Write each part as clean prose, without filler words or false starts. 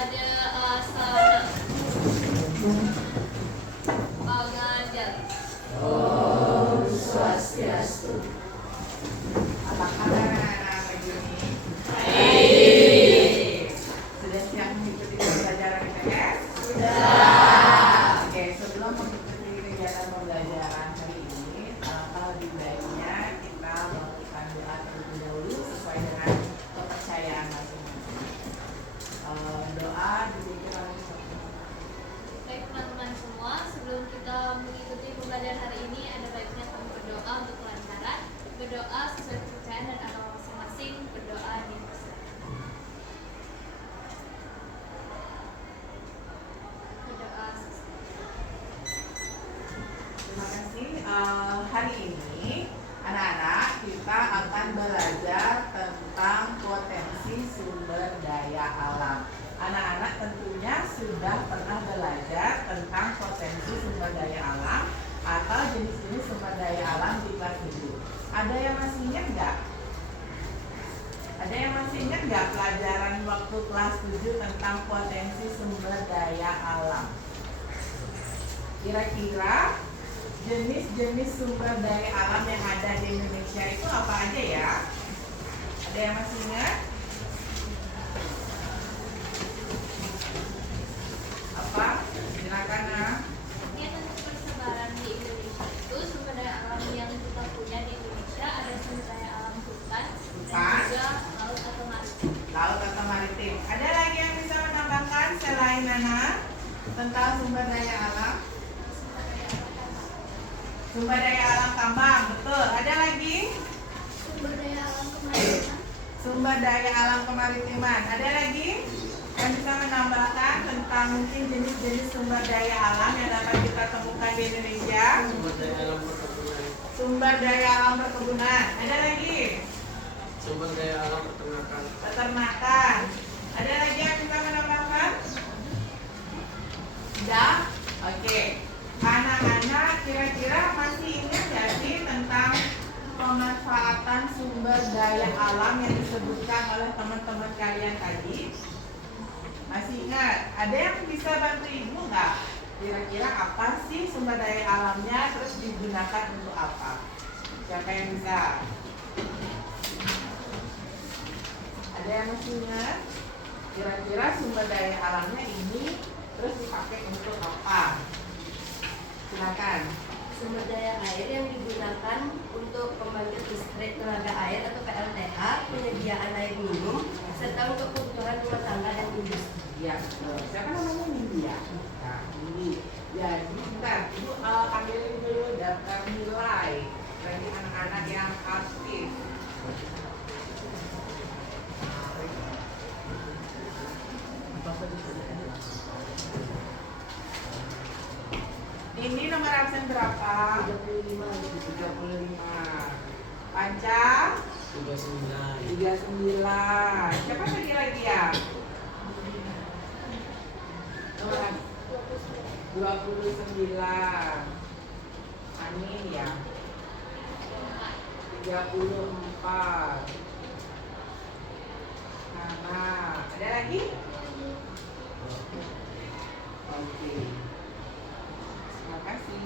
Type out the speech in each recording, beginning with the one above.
pada asana pangajar. Om Swastiastu. Apa kabar anak-anak pagi ini? Baik. Sudah siap mengikuti pembelajaran IPS? Sudah. Oke, sebelum mengikuti kegiatan pembelajaran hari ini, alangkah lebih baiknya kita melakukan doa terlebih dahulu sesuai dengan kepercayaan masing-masing. Doa dipimpin oleh siapa? Baik teman-teman semua, sebelum kita mengikuti pembelajaran hari ini, ada baiknya kami berdoa untuk kelancaran, berdoa sesuai kepercayaan dan agama masing-masing, berdoa di berdoa. Terima kasih. Hari ini anak-anak kita akan belajar tentang potensi sumber daya alam. Anak-anak tentunya sudah pernah belajar tentang potensi sumber daya alam atau jenis-jenis sumber daya alam di kelas 7. Ada yang masih ingat nggak? Ada yang masih ingat nggak pelajaran waktu kelas 7 tentang potensi sumber daya alam? Kira-kira jenis-jenis sumber daya alam yang ada di Indonesia itu apa aja ya? Ada yang masih ingat? Apa? Silakan ah. Ya, tentu persebaran di Indonesia itu sumber daya alam yang kita punya di Indonesia ada sumber daya alam hutan dan juga laut atau maritim. Laut atau maritim. Ada lagi yang bisa menambahkan selain Nana tentang sumber daya alam? Sumber daya alam tambang, betul. Ada lagi? Sumber daya alam kemaritiman. Sumber daya alam kemaritiman. Ada lagi yang bisa menambahkan tentang mungkin jenis-jenis sumber daya alam yang dapat kita temukan di Indonesia? Sumber daya alam perkebunan. Sumber daya alam perkebunan. Ada lagi? Sumber daya alam peternakan. Peternakan. Ada lagi yang bisa menambahkan? Sudah? Oke. Anak-anak kira-kira masih ingat nggak sih tentang pemanfaatan sumber daya alam yang disebutkan oleh teman-teman kalian tadi? Masih ingat? Ada yang bisa bantu ibu nggak? Kira-kira apa sih sumber daya alamnya, terus digunakan untuk apa? Siapa yang bisa? Ada yang masih ingat? Kira-kira sumber daya alamnya ini terus dipakai untuk apa? Silakan. Sumber daya air yang digunakan untuk pembangkit listrik tenaga air atau PLTA, penyediaan air minum, serta untuk kebutuhan rumah tangga dan industri. Ya, betul. Siapa namanya Nindi ya? Nah, Nindi. Jadi, bentar, ibu ambilin dulu daftar nilai bagi anak-anak yang aktif. Ini nomor absen berapa? 35. 35. Panca? 39. 39. Siapa lagi ya? Nomor 29. Amin ya. 34. Nana. Ada lagi? Oke. Terima kasih.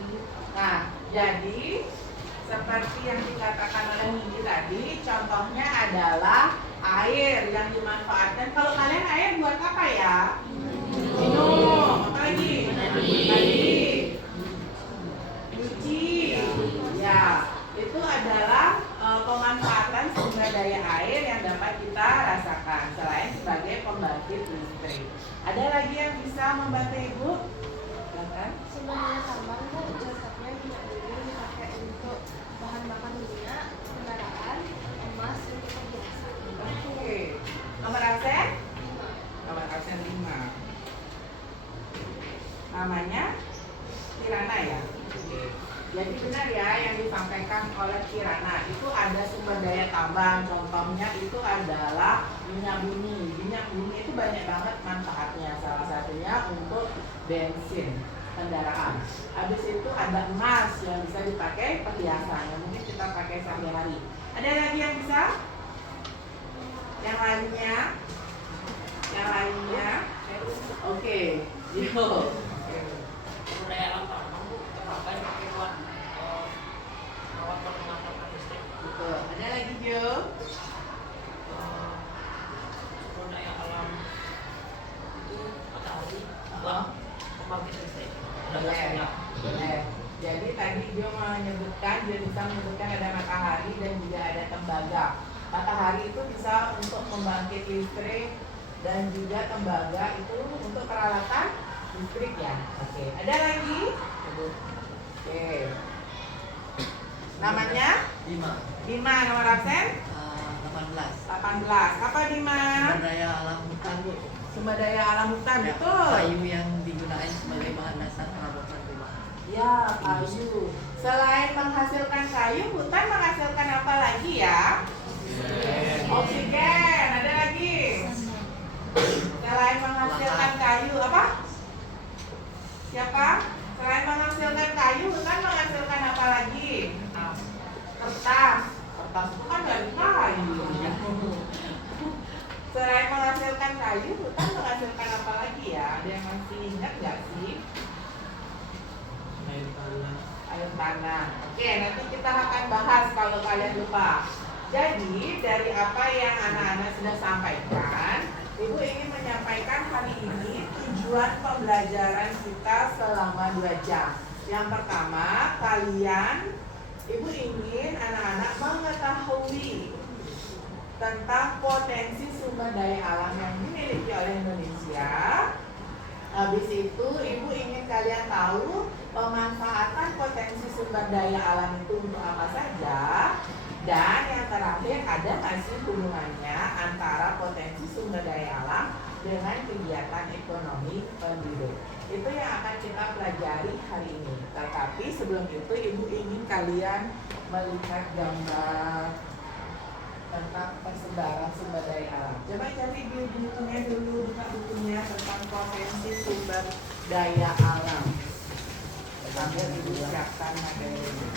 Nah, jadi seperti yang dikatakan oleh Nindi tadi, contohnya adalah air yang dimanfaatkan. Kalau kalian air buat apa ya? Minum. Apa lagi? Mandi. Cuci. Ya, itu adalah pemanfaatan sumber daya air yang dapat kita rasakan selain sebagai pembangkit listrik. Ada lagi yang bisa membantu ibu? Silakan. Sumber daya tambang itu contohnya minyak bumi dipakai untuk bahan bakar minyak, kendaraan, emas, untuk perhiasan. Oke. Nomor absen? 5. Nomor absen 5. Namanya Kirana ya? Jadi benar ya yang disampaikan oleh Kirana. Itu ada sumber daya tambang. Contohnya itu adalah minyak bumi. Minyak bumi itu banyak banget manfaatnya. Salah satunya untuk bensin kendaraan. Habis itu ada emas yang bisa dipakai perhiasan. Yang mungkin kita pakai sehari-hari. Ada lagi yang bisa? Yang lainnya? Yang lainnya? Oke, yuk. Sumber daya alam tanam Bu, terpakai buat merawat pemanfaatan listrik. Betul. Ada lagi Jo? Sumber daya alam itu matahari buat pembangkit listrik. Ada gas Boleh. minyak. Boleh. Jadi tadi Jo menyebutkan, dia bisa menyebutkan ada matahari dan juga ada tembaga. Matahari itu bisa untuk membangkit listrik dan juga tembaga itu untuk peralatan listrik ya. Oke. Ada lagi? Oke. Namanya? Dima, nomor absen? 18. 18. Apa Dima? Sumber daya alam hutan Bu. Sumber daya alam hutan, Ya, betul. kayu yang digunakan sebagai bahan dasar perabotan rumah. Ya, kayu. Selain menghasilkan kayu, hutan menghasilkan apa lagi ya? Oksigen. Ada lagi? Selain menghasilkan kayu, apa? Siapa? Selain menghasilkan kayu, hutan menghasilkan apa lagi? Kertas. Kertas itu kan dari kayu. Selain menghasilkan kayu, hutan menghasilkan apa lagi ya? Ada yang masih ingat nggak sih? Air tanah. Air tanah. Oke, nanti kita akan bahas kalau kalian lupa. Jadi, dari apa yang anak-anak sudah sampaikan, Ibu ingin menyampaikan hari ini tujuan pembelajaran kita selama 2 jam. Yang pertama, Ibu ingin anak-anak mengetahui tentang potensi sumber daya alam yang dimiliki oleh Indonesia. Habis itu, Ibu ingin kalian tahu pemanfaatan potensi sumber daya alam itu untuk apa saja. Dan yang terakhir, ada nggak sih hubungannya antara potensi sumber daya alam dengan kegiatan ekonomi penduduk. Itu yang akan kita pelajari hari ini. Tetapi sebelum itu, Ibu ingin kalian melihat gambar tentang persebaran sumber daya alam. Coba cari di bukunya dulu, buka bukunya tentang potensi sumber daya alam. Sambil Ibu siapkan materinya.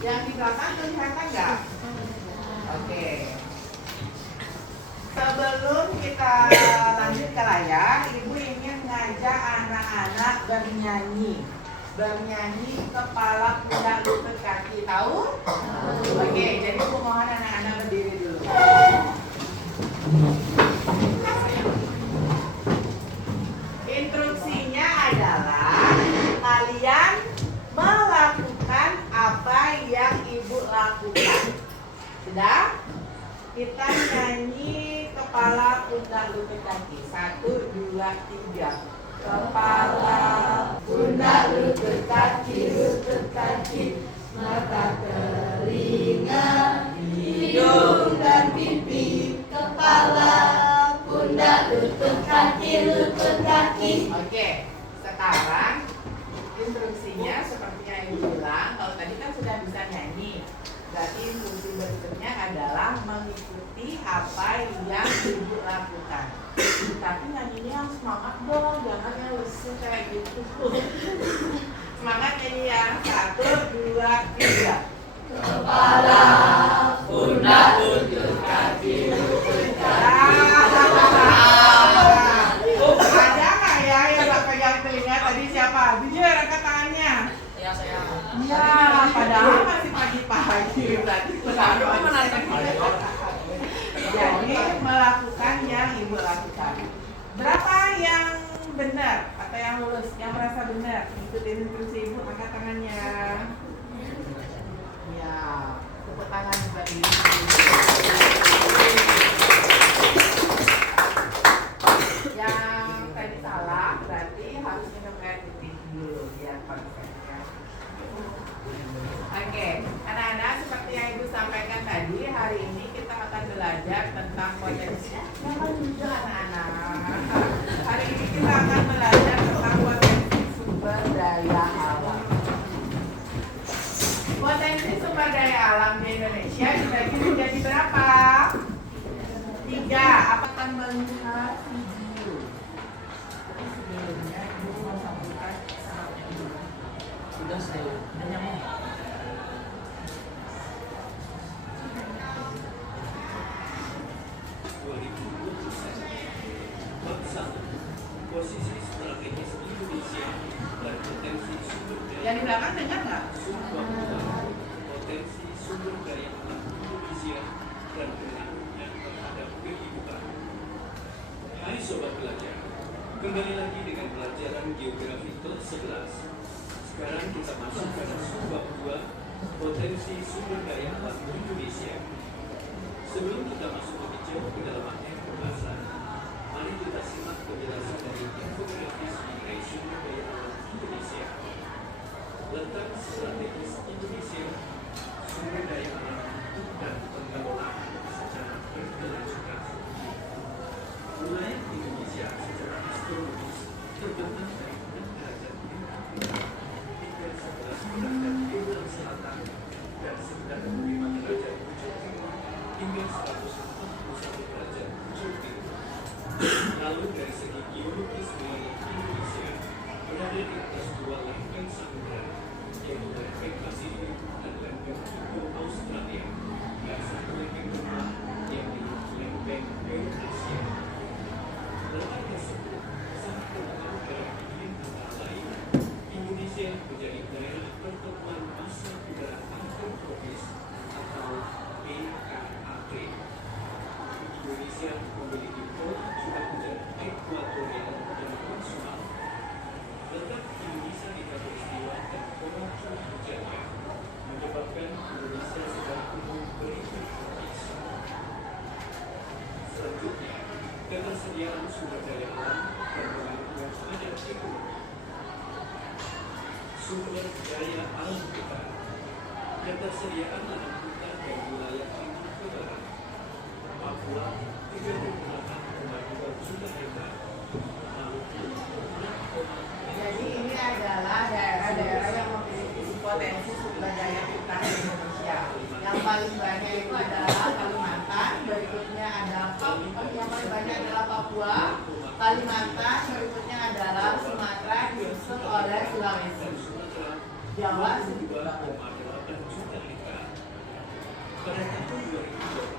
Yang di belakang kelihatan nggak? Oke. Sebelum kita lanjut ke layar, Ibu ingin ngajak anak-anak bernyanyi. Bernyanyi kepala pundak lutut kaki. Tahu? Oke, jadi Ibu mohon anak-anak berdiri dulu. Instruksinya adalah kalian melakukan apa yang Ibu lakukan. Sudah? Kita nyanyi kepala pundak lutut kaki. 1, 2, 3. Kepala pundak lutut kaki, mata telinga, hidung dan pipi. Kepala pundak lutut kaki. Oke, sekarang instruksinya seperti yang Ibu bilang. Kalau tadi kan sudah bisa nyanyi, berarti instruksi berikutnya adalah mengikuti apa yang Ibu lakukan. Tapi nyanyinya yang semangat dong, jangan yang lesu kayak gitu. Semangat nyanyi yang 1, 2, 3. Kepala pundak lutut kaki. Ada nggak ya yang nggak pegang telinga tadi siapa? Jujur angkat tangannya. Ya saya. Ya, padahal masih pagi-pagi berarti baru jadi melakukan yang Ibu lakukan. Berapa yang benar atau yang lulus, yang merasa benar ikutin instruksi Ibu, angkat tangannya. Ya, tepuk tangan bagi yang tadi salah berarti harus minum air putih dulu biar konsepnya. Oke, anak-anak, seperti yang Ibu sampaikan tadi, hari ini kita akan belajar tentang potensi. Jangan juga anak-anak. Hari ini kita akan belajar tentang potensi sumber daya alam. Potensi sumber daya alam di Indonesia dibagi menjadi berapa? 3. Apa akan melihat video? Tapi sebelumnya ibu mau sampaikan syaratnya dulu. Sudah saya udah nyambung. Posisi strategis Indonesia dan potensi sumber daya Yang di belakang dengar nggak? potensi sumber daya alam Indonesia dan pengaruhnya terhadap kehidupan. Hai sobat pelajar, kembali lagi dengan pelajaran geografi kelas 11. Sekarang kita masuk pada subbab 2, potensi sumber daya alam Indonesia. Sebelum kita masuk lebih jauh ke dalam materi pembahasan, mari kita simak penjelasan dari infografis mengenai sumber daya alam Indonesia. Letak strategis Indonesia, sumber daya alam dan pengelolaan secara berkelanjutan. Wilayah Indonesia secara historis terbentang dari derajat hingga 11 derajat Bintang Selatan dan 95 derajat Bujur Timur hingga 141 derajat Bujur Timur. Lalu dari segi geologis wilayah Indonesia berada di atas dua lempeng samudra, yaitu lempeng Pasifik dan lempeng Indo-Australia, dan satu lempeng tengah yaitu lempeng Eurasia. Letak tersebut sangat berpengaruh dalam iklim antara lain. Indonesia menjadi daerah pertemuan massa udara intertropis atau PKAT. Indonesia memiliki pola curah hujan ekuatorial dan konsumal. Letak Indonesia di khatulistiwa dan pola curah hujannya menyebabkan Indonesia secara umum beriklim tropis. Selanjutnya, ketersediaan sumber daya alam dan pengaruhnya terhadap ekonomi. Sumber daya alam kita, ketersediaan lahan hutan dan wilayah tinggi ke barat. Papua 38,2 juta hektar, Maluku 6,3 Jadi ini adalah daerah-daerah yang memiliki potensi sumber daya hutan di Indonesia. Yang paling banyak itu adalah Kalimantan, berikutnya ada yang paling banyak adalah Papua, Kalimantan, berikutnya adalah Sumatera, disusul oleh Sulawesi. Jawa juta hektar. Pada tahun 2020,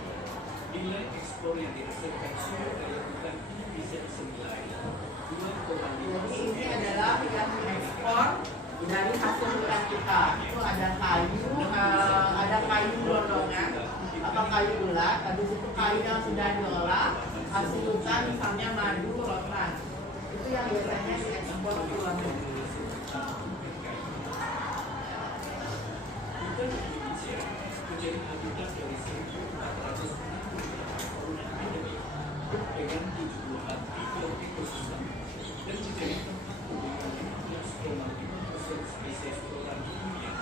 nilai ekspor yang dihasilkan sumber daya hutan Indonesia senilai 2,5. Ini adalah yang diekspor dari hasil hutan kita. Itu ada kayu gelondongan atau kayu bulat. Habis itu kayu yang sudah diolah, hasil hutan misalnya madu, rotan. Itu yang biasanya diekspor ke luar negeri. Hutan Indonesia menjadi habitat dari 1.460 fauna endemik dengan 72 tipe ekosistem dan menjadi tempat kunjungan 15,5% spesies flora di dunia.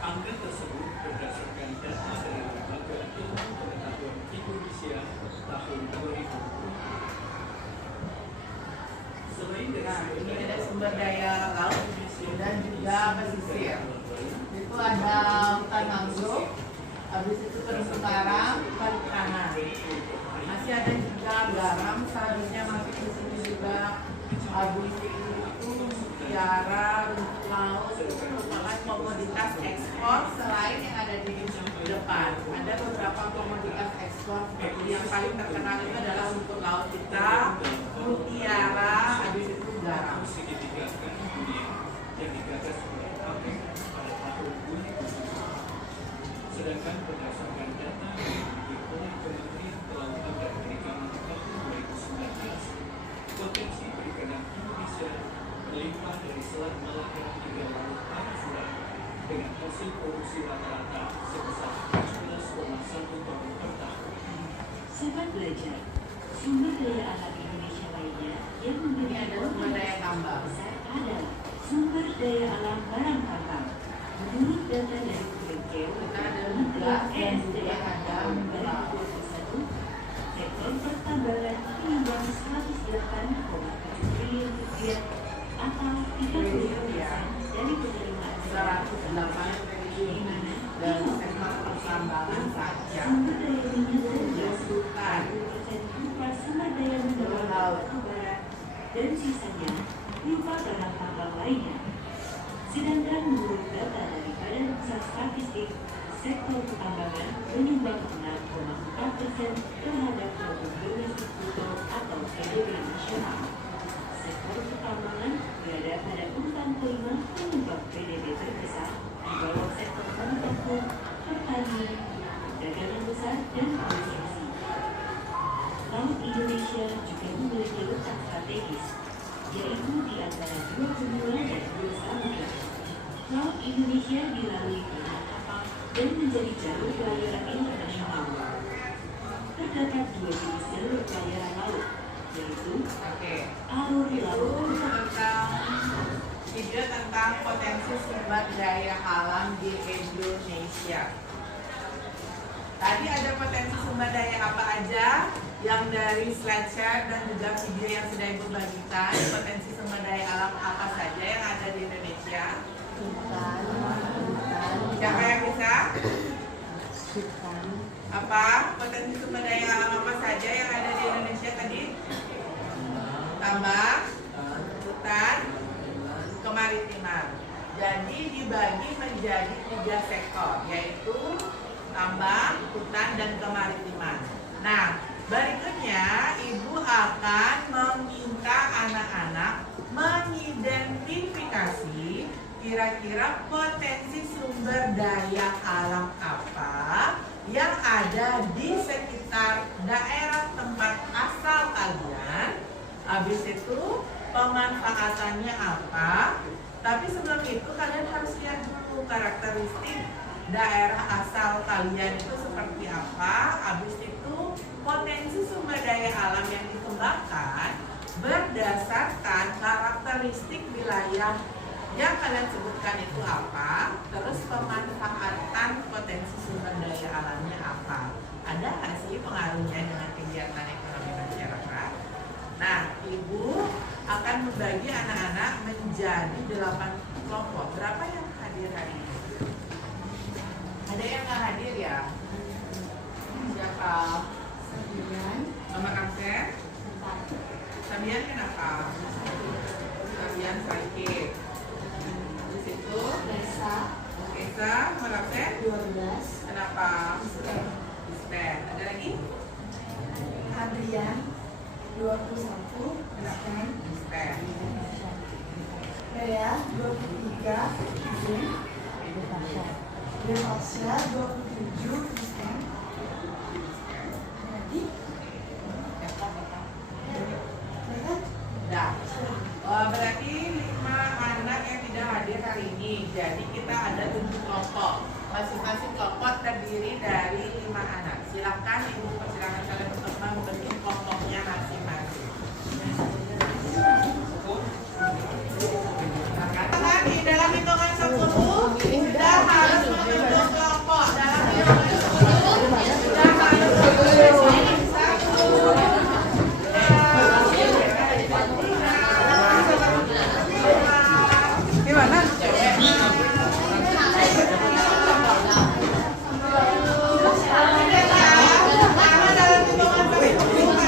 Angka tersebut berdasarkan data dari Lembaga Ilmu Pengetahuan Indonesia tahun 2020. Selain dari Nah, ini ada sumber daya laut dan juga pesisir. Itu ada hutan mangrove, habis itu terumbu karang, perikanan. Masih ada juga garam, seharusnya masuk di sini juga. Habis itu mutiara, rumput laut, itu merupakan komoditas ekspor selain yang ada di depan. Ada beberapa komoditas ekspor seperti yang paling terkenal itu adalah rumput laut kita, mutiara, habis itu garam. segitiga garam dunia yang digagas oleh APEC pada tahun 2007. Sedangkan berdasarkan data yang dimiliki oleh Kementerian Kelautan dan Perikanan tahun 2019, potensi perikanan Indonesia melimpah dari Selat Malaka hingga Laut Arafura dengan hasil produksi rata-rata sebesar 17,1 ton per tahun. Sobat belajar, sumber daya alam Indonesia lainnya yang Ini memiliki ada sumber daya tambang. besar adalah sumber daya alam barang tambang. Menurut data dari Kemenkeu, Kita ada Kementerian migas dan juga ESDM ada tahun mineral. 2021, sektor pertambangan menyumbang 108,7 triliun rupiah atau 30% dari penerimaan 108 di mana dan Sedangkan menurut data dari Badan Pusat Statistik, sektor pertambangan menyumbang 6,4% terhadap produk domestik bruto atau PDB nasional. Sektor pertambangan berada pada urutan kelima menyumbang PDB terbesar di bawah sektor manufaktur, pertanian, perdagangan besar, dan konstruksi. Laut Indonesia juga memiliki letak strategis, yaitu di antara dua benua dan dua samudra. Laut Indonesia dilalui banyak kapal dan menjadi jalur pelayaran internasional. Terdapat dua jenis jalur pelayaran laut, yaitu alur laut video tentang potensi sumber daya alam di Indonesia. Tadi ada potensi sumber daya apa aja yang dari slide share dan juga video yang sudah Ibu bagikan. Potensi sumber daya alam apa saja yang ada di Indonesia? Siapa yang bisa? Apa potensi sumber daya alam apa saja yang ada di Indonesia tadi? Tambang, hutan, kemaritiman. Jadi dibagi menjadi 3 sektor, yaitu tambang, hutan, dan kemaritiman. Nah, berikutnya Ibu akan meminta anak-anak mengidentifikasi kira-kira potensi sumber daya alam apa yang ada di sekitar daerah tempat asal kalian. Habis itu pemanfaatannya apa. Tapi sebelum itu kalian harus lihat dulu karakteristik daerah asal kalian itu seperti apa. Habis itu potensi sumber daya alam yang dikembangkan berdasarkan karakteristik wilayah yang kalian sebutkan itu apa. Terus pemanfaatan potensi sumber daya alamnya apa. Ada nggak sih pengaruhnya dengan kegiatan ekonomi masyarakat? Nah, Ibu akan membagi anak-anak menjadi 8 kelompok. Berapa yang hadir hari ini? Ada yang nggak hadir ya? Siapa? Mama Kamsen? Sabian kenapa? Sabian sakit. Di situ? Esa, Mama Kamsen? 12. Kenapa? Dispen. Ada lagi? Adrian 21. Dispen. Lea 23. Izin. Devasya 27. Kristen. Jadi Nah, berarti 5 anak yang tidak hadir hari ini. Jadi kita ada 7 kelompok. Masing-masing kelompok terdiri dari 5 anak. Silakan Ibu persilakan kalian untuk membentuk kelompoknya masing-masing. Silakan di dalam hitungan 10 sudah harus membentuk kelompok. Dalam hitungan 10 sudah harus membentuk 1. Gimana? Dalam hitungan 10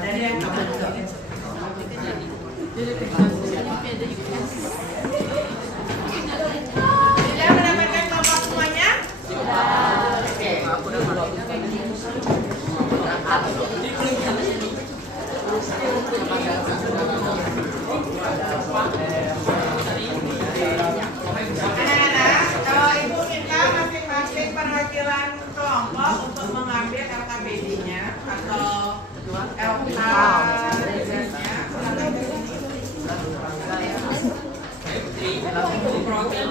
dari yang sudah mendapatkan kelompok semuanya? Anak-anak, kalau ibu minta masing-masing perwakilan kelompok untuk mengambil LKPD-nya atau LK-nya, isi kelas dengan kelompoknya.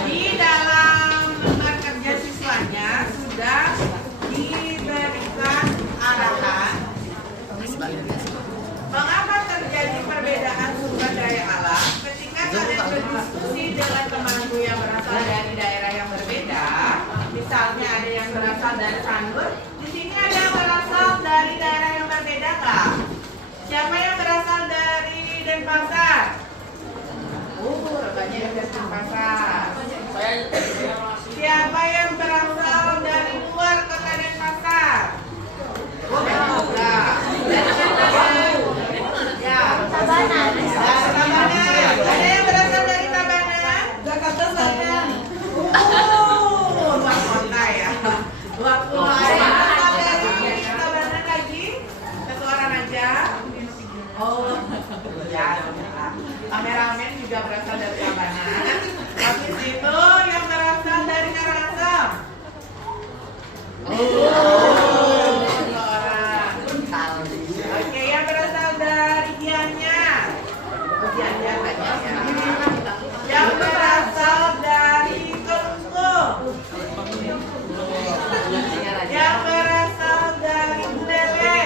Di dalam lembar kerja siswanya sudah diberikan arahan mengapa terjadi perbedaan sumber daya alam ketika kalian berdiskusi dengan temanmu yang berasal dari daerah yang berbeda. Misalnya ada yang berasal dari Sanur, di sini ada yang berasal dari daerah yang berbeda kah? Siapa yang berasal dari Denpasar? Rupanya yang dari Denpasar. Siapa yang berasal dari luar kota Denpasar? Tabanan. Ada yang berasal dari Tabanan? Jakarta Selatan. Luar kota ya. Luar pulau. Ada yang berasal dari Tabanan lagi? Satu orang aja. Oh, ya. Kameramen juga berasal dari Tabanan. Habis itu yang berasal dari Karangasem. Oke, yang berasal dari Gianyar. Gianyar banyak ya. Yang berasal dari Kelungkung. Yang berasal dari Bulele.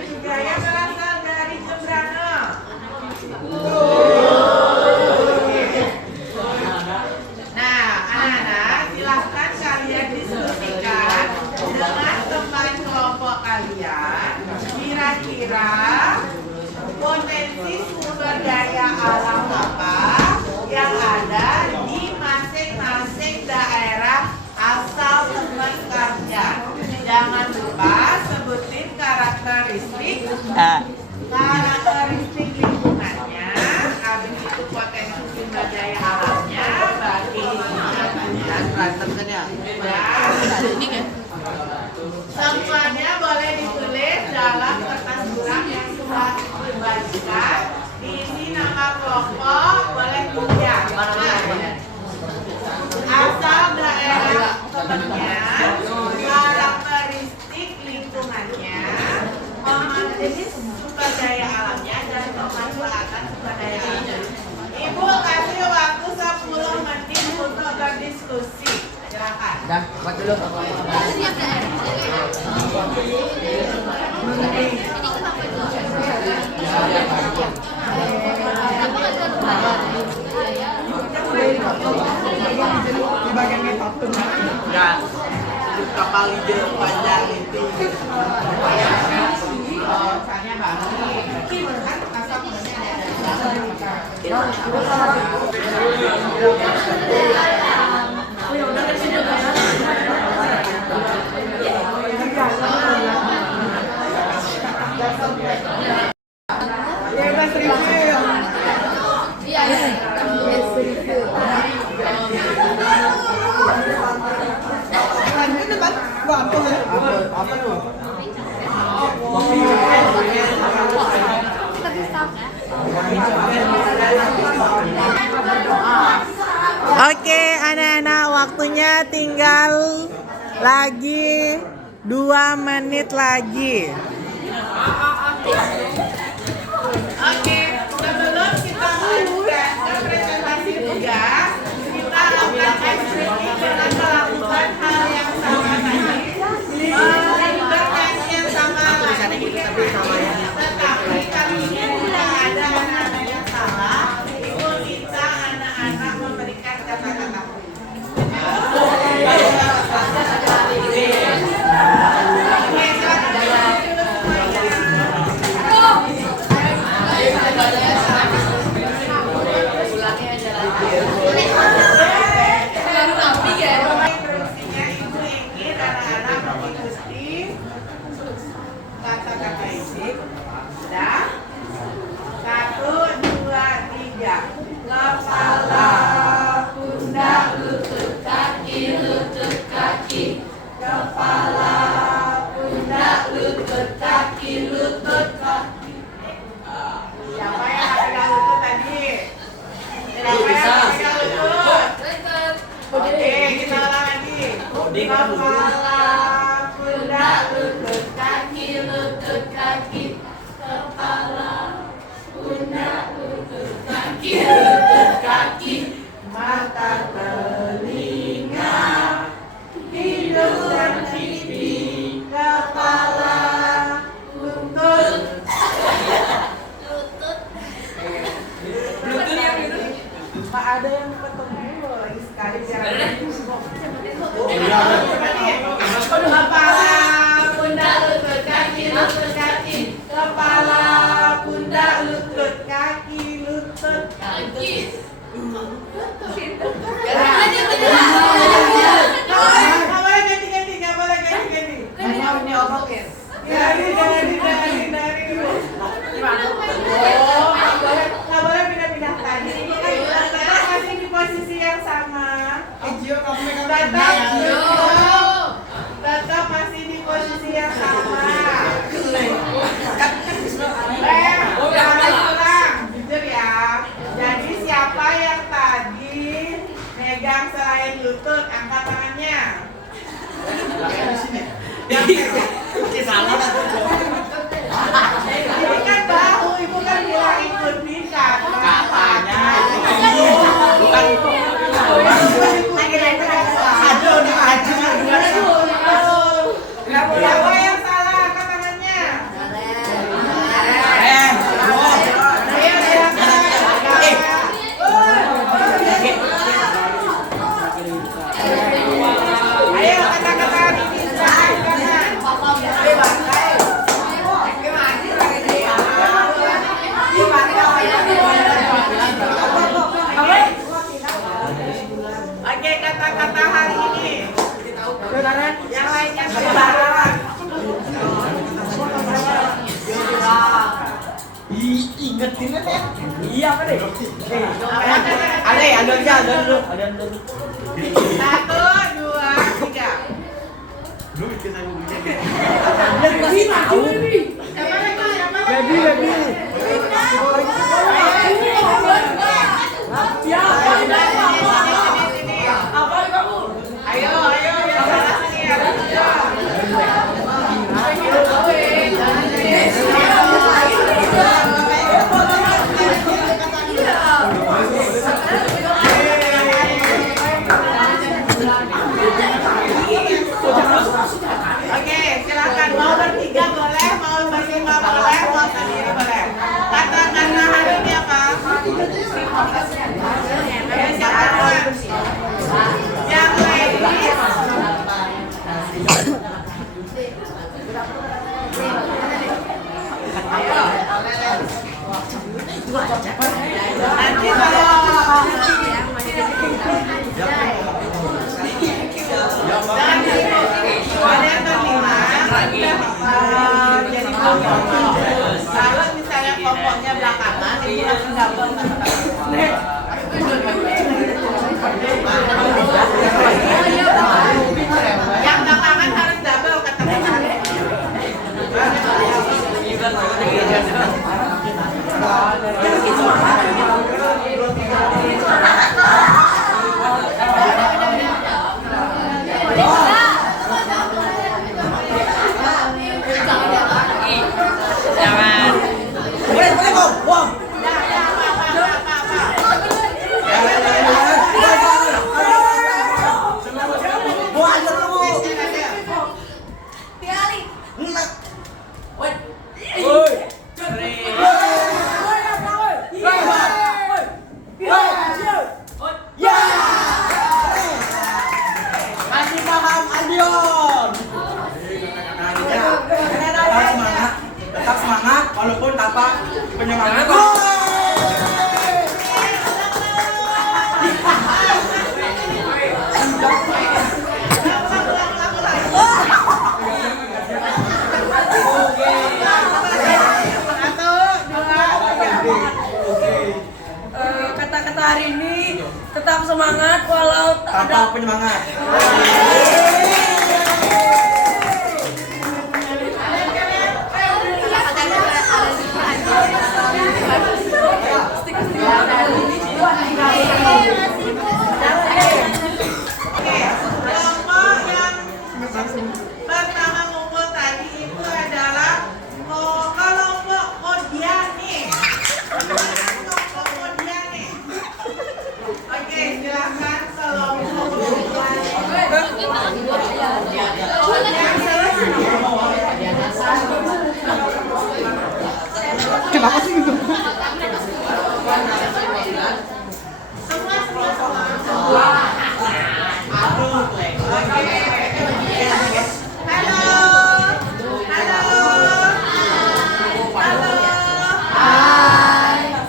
Juga yang berasal dari Jembrana. Nah, anak-anak, silahkan kalian diskusikan dengan teman kelompok kalian. Kira-kira potensi sumber daya alam apa yang ada di masing-masing daerah asal teman kalian. Jangan lupa sebutin karakteristik lingkungannya, habis itu potensi sumber daya alamnya, bagi semuanya boleh ditulis dalam kertas surat yang sudah dibagikan. Diisi nama kelompok, boleh tulis asal daerah temannya, karakteristik lingkungannya, jenis sumber daya alamnya, dan pemanfaatan sumber daya alamnya. Ibu kasih waktu 10 menit untuk berdiskusi. Silakan. Dah, buat dulu. di bagian metode. Ya, kapal ide panjang itu. Misalnya balik, kan asal mulanya Apa tuh? Oke, anak-anak, waktunya tinggal lagi 2 menit lagi. Oke, sebelum kita lanjutkan ke presentasi tugas, kita Kepala, pundak, lutut, kaki, kepala, pundak, lutut, kaki, mata, telinga, hidung dan pipi, kepala, lutut. Pak ada yang ketemu lagi sekali kepala, pundak, lutut, kaki, kepala, pundak, lutut, kaki, Nggak boleh ganti-ganti. Ini obrolin. Dari. Oh, nggak boleh pindah-pindah tadi. Tetap masih di posisi yang sama. Tetap masih di posisi yang sama. Jangan kurang, jujur ya. Jadi siapa yang tadi megang selain lutut, angkat tangannya. Ini kan bahu, ibu kan bilang ikutin kan katanya. Siapa yang salah, angkat tangannya. Ayo kata-kata ini Oke, kata-kata hari ini. Yang lainnya sembarang. Ingetin kan ya? Iya apa deh? Ada dulu. 1, 2, 3. Ayo, yang salah sini ya. Oke, silakan mau bertiga boleh, mau berlima boleh, mau sendiri boleh. Kata-kata hari ini apa? Ayo siapa duluan? Yang ladies. Nanti ada yang terlima, jadi kalau misalnya kelompoknya belakangan, itu langsung double yang belakangan harus double kata-kata. Masih paham Adion? Tetap semangat walaupun tanpa penyemangat. Kata-kata hari ini tetap semangat walau Tanpa penyemangat. Oke, kelompok yang silakan kelompok Kenapa sih gitu?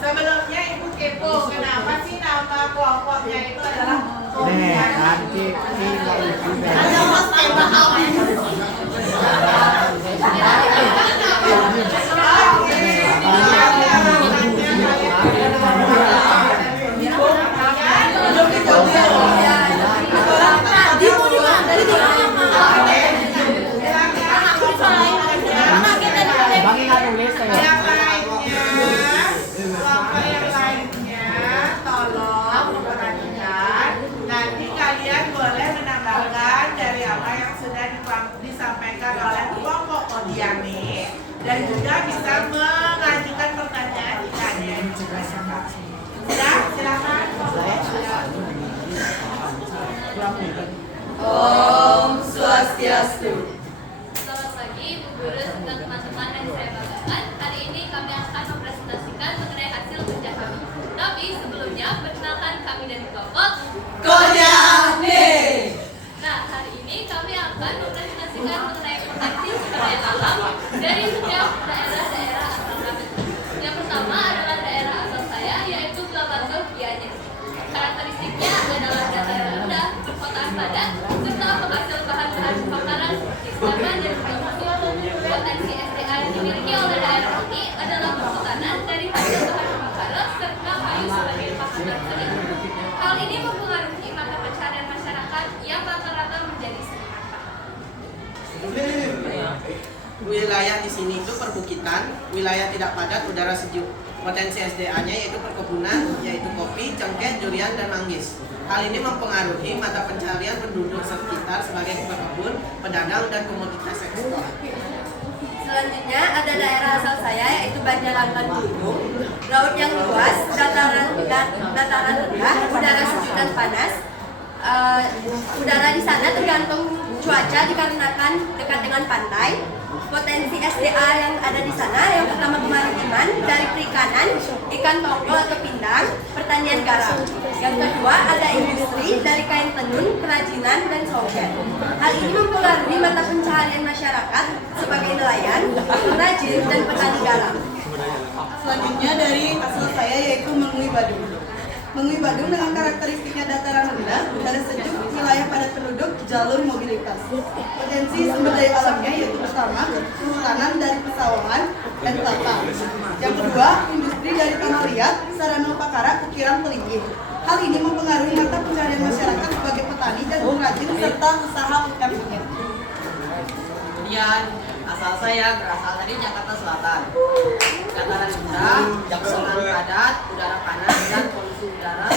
Sebelumnya Ibu kepo, kenapa sih nama kelompoknya itu adalah yang lainnya tolong memperhatikan. Nanti kalian boleh menambahkan dari apa yang sudah disampaikan oleh kelompok Kodiani dan juga bisa mengajukan pertanyaan jika ada yang ditanyakan. Sudah, silakan. Om Swastiastu. Selamat pagi, Bu Guru dan teman-teman yang saya banggakan. Hari ini kami akan mempresentasikan mengenai hasil kerja kami. Tapi sebelumnya, perkenalkan kami dari kelompok Kodiani. Nah, hari ini kami akan mempresentasikan mengenai potensi sumber daya alam dari setiap daerah-daerah asal kami. Yang pertama adalah daerah asal saya, yaitu Blambantul Gianyar. Karakteristiknya adalah dataran rendah, perkotaan padat, serta penghasil bahan-bahan makanan seperti kelapa dan bambu. Potensi SDA yang dimiliki oleh daerah ini adalah perhutanan dari hasil bahan makanan serta kayu sebagai pakan ternak. Hal ini mempengaruhi mata pencaharian masyarakat yang rata-rata menjadi seniman pakan. Wilayah di sini itu perbukitan, wilayah tidak padat, udara sejuk. Potensi SDA-nya yaitu perkebunan, yaitu kopi, cengkeh, durian, dan manggis. Hal ini mempengaruhi mata pencaharian penduduk sekitar sebagai pekebun, pedagang, dan komoditas ekspor. Selanjutnya ada daerah asal saya yaitu Banjarangkan Gunung. Laut yang luas, dataran rendah, udara sejuk dan panas. Udara di sana tergantung cuaca dikarenakan dekat dengan pantai. Potensi SDA yang ada di sana yang pertama kemaritiman dari perikanan, ikan tongkol atau pindang, pertanian garam. Yang kedua ada industri dari kain tenun, kerajinan dan songket. Hal ini mempengaruhi mata pencaharian masyarakat sebagai nelayan, pengrajin dan petani garam. Selanjutnya dari asal saya yaitu Mengui Badung. Mengui Badung dengan karakteristiknya dataran rendah, udara sejuk, wilayah padat penduduk, jalur mobilitas. Potensi sumber daya alamnya yaitu pertama, kehutanan dari pesawahan dan kelapa. Yang kedua, industri dari tanah liat, sarana upakara, ukiran pelinggih. Hal ini mempengaruhi mata pencaharian masyarakat sebagai petani dan pengrajin serta usaha UMKM. Kemudian asal saya berasal dari Jakarta Selatan. Dataran rendah, jangkauan padat, udara panas, dan polusi udara.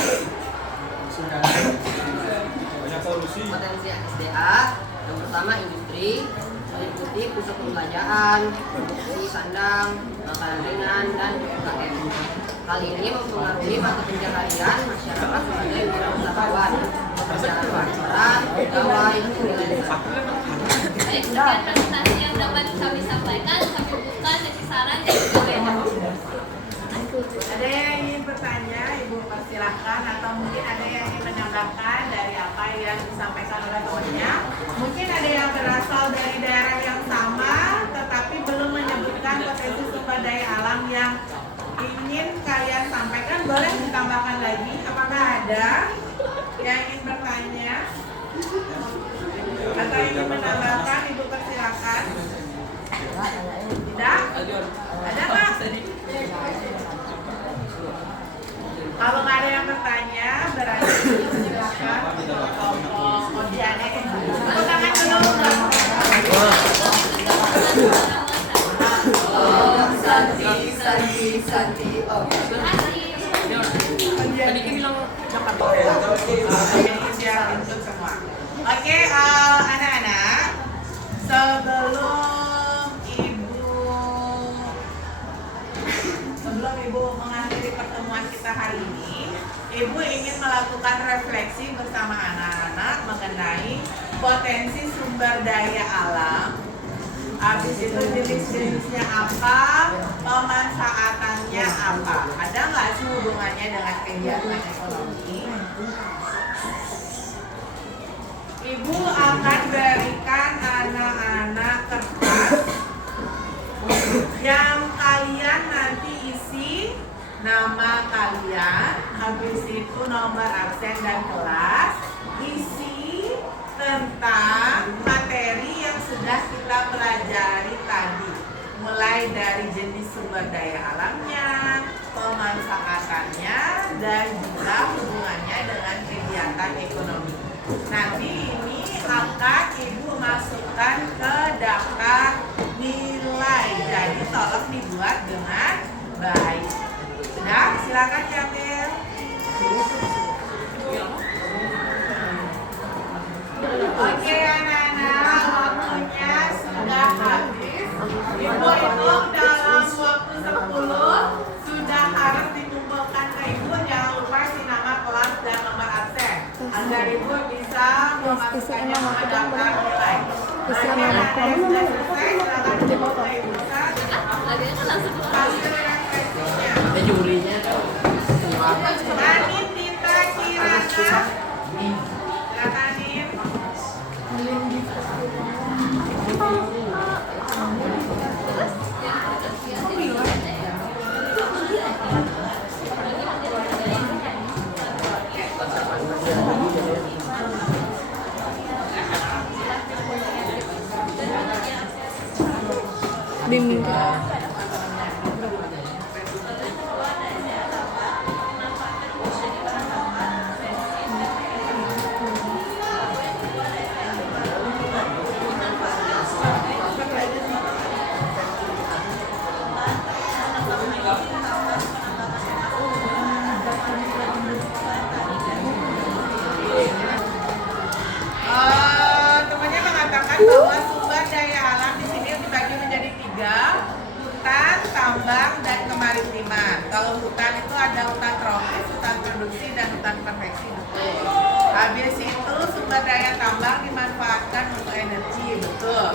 Potensi SDA yang pertama industri, meliputi pusat perbelanjaan, produksi sandang, makanan ringan, dan UMKM. Hal ini mempengaruhi mata pencaharian masyarakat sebagai wirausahawan, pekerjaan kantoran, pegawai, freelancer. Baik, sekian presentasi yang dapat kami sampaikan. Kami buka sesi saran dan juga Q&A. Ada yang ingin bertanya, Ibu persilahkan, atau mungkin ada yang ingin menambahkan dari apa yang disampaikan oleh temannya. Mungkin ada yang berasal dari daerah yang sama, tetapi belum menyebutkan potensi sumber daya alam yang ingin kalian sampaikan. Boleh ditambahkan lagi? Apakah ada yang ingin bertanya? Atau ingin menambahkan, Ibu persilahkan. Tidak? Ada Pak? Kalau nggak ada yang bertanya, berarti silakan kelompok Kodiani. Tepuk tangan dulu. Om Santi, Santi, Santi, Om. Tadi kan bilang Jakarta. Ini siap untuk semua. Oke, anak-anak, sebelum Ibu mengakhiri pertemuan kita hari ini, Ibu ingin melakukan refleksi bersama anak-anak mengenai potensi sumber daya alam. Habis itu jenis-jenisnya apa, pemanfaatannya apa. Ada nggak sih hubungannya dengan kegiatan ekonomi? Ibu akan berikan anak-anak kertas yang kalian nanti isi nama kalian, habis itu nomor absen dan kelas, isi tentang materi yang sudah kita pelajari tadi, mulai dari jenis sumber daya alamnya, pemanfaatannya, dan juga hubungannya dengan kegiatan ekonomi. Nanti ini akan Ibu masukkan ke daftar nilai, jadi tolong dibuat dengan baik. Sudah, silakan Jamil. Oke anak-anak, waktunya sudah habis. Ibu itu dalam waktu 10 sudah harus dikumpulkan ke Ibu. Jangan lupa isi nama kelas dan nomor absen agar Ibu bisa memasukkannya ke daftar nilai. Oke anak-anak, sudah selesai, silakan Ibu ke Ibu. Lagi kan langsung Hasil refleksinya. Ada jurinya tuh. Anin, Tita, Kirana. Silakan Anin. Temannya mengatakan bahwa sumber daya alam di sini dibagi menjadi 3, hutan, tambang, dan kemaritiman. Kalau hutan itu ada hutan tropis, hutan produksi, dan hutan konveksi. Betul. Habis itu sumber daya tambang dimanfaatkan untuk energi. Betul.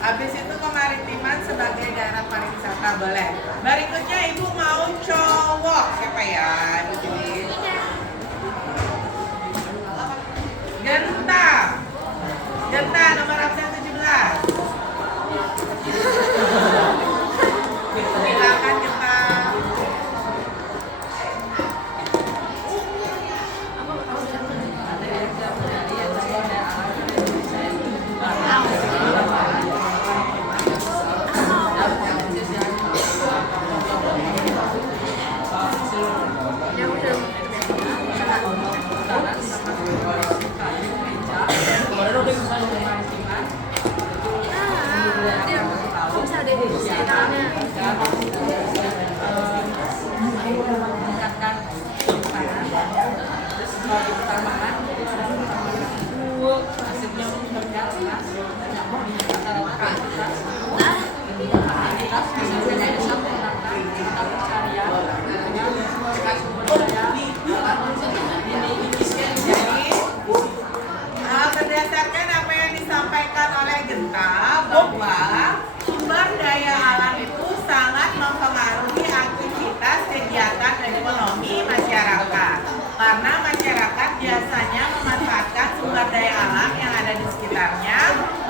Habis itu kemaritiman sebagai daerah pariwisata. Boleh. Berikutnya Ibu mau cowok. Siapa ya? Ibu pilih. Genta. Genta nomor absen 17. Silakan Genta. Berdasarkan apa yang disampaikan oleh Genta bahwa sumber daya alam itu sangat mempengaruhi aktivitas kegiatan ekonomi masyarakat. Karena masyarakat biasanya memanfaatkan sumber daya alam yang ada di sekitarnya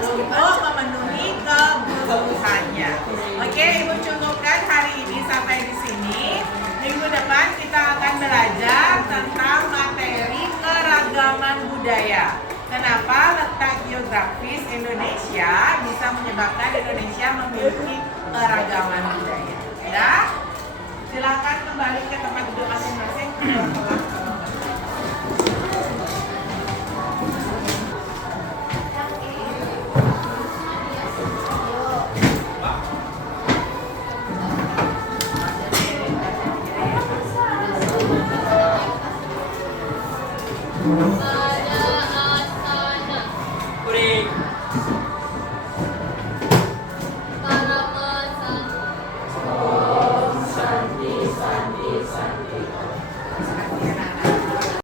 untuk memenuhi kebutuhannya. Oke, Ibu cukupkan hari ini sampai di sini. Minggu depan kita akan belajar tentang materi keragaman budaya. Kenapa letak geografis Indonesia bisa menyebabkan Indonesia memiliki keragaman budaya? Ya, silakan kembali ke tempat duduk masing-masing. Bye.